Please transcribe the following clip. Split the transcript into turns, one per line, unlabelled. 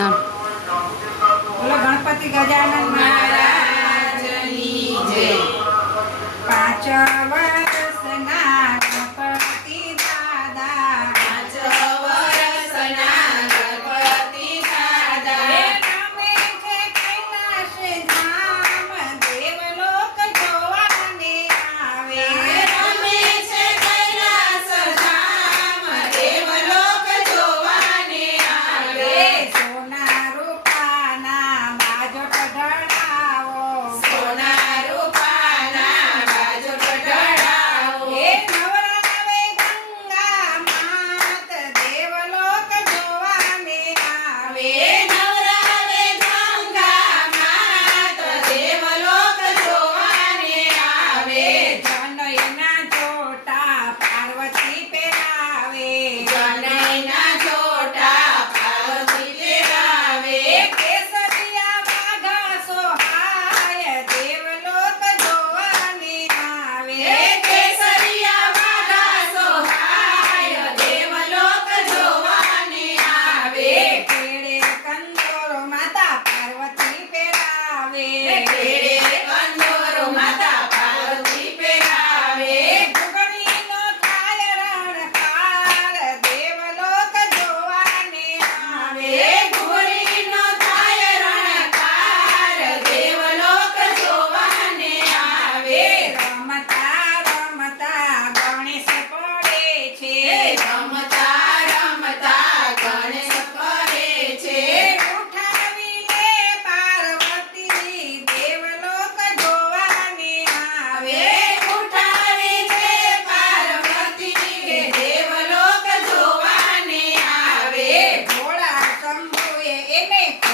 हाँ Ganpati Gajanan Maharaj. Amén. thank you N.